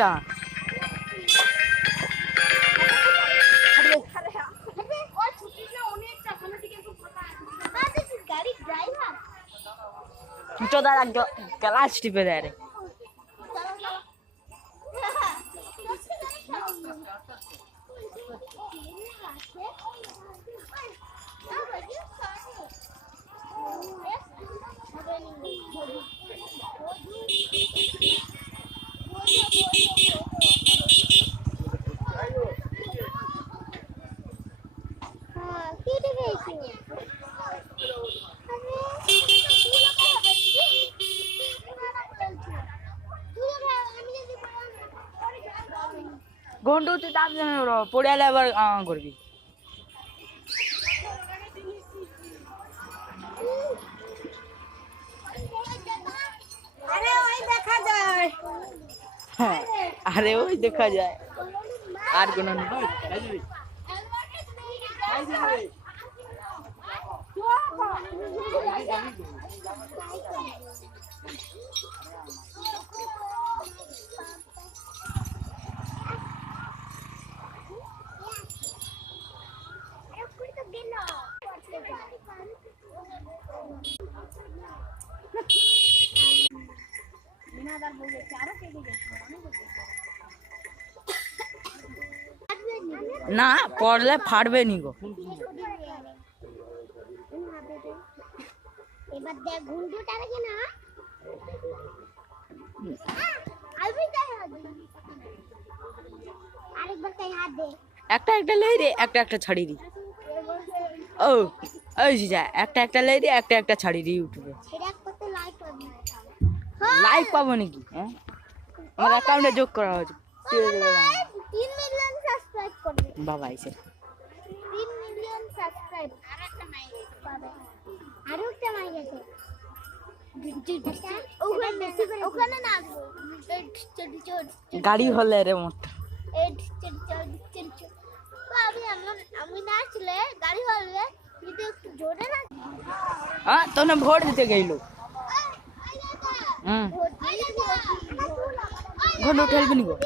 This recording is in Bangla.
অনেকটা। চোদার গ্লাস টিপে দেয় রে। ঘন্টু তুই দাম জানো পড়ে এলে আবার করবি। হ্যাঁ আরে ওই দেখা যায় আর কোন না পড়লে ফাটবে নি গো। এবার দেখ ঘুন্টুটা রেখে না আরেকবার তাই হাত দে। একটা একটা লাই রে একটা একটা ছাড়ি দি। ও ওই যা একটা একটা লাই রে একটা একটা ছাড়ি দি ইউটিউবে। সেটা কত লাইক পাবি? লাইক পাবো নাকি? হ্যাঁ আমার অ্যাকাউন্টে যোগ করা হয়েছে। 3 মিলিয়ন সাবস্ক্রাইব করবে বাবা এসে 3 মিলিয়ন সাবস্ক্রাইব। আরেকটা মাই পাবে, আরেকটা মাই গেছে। ওখানে না গাড়ি হলে রে মোট আমি না আসলে গাড়ি হলে যদি একটু জোরে না হ্যাঁ তোনে ভোট দিতে গেল। ঘন্টা ঠেলবি নি গো।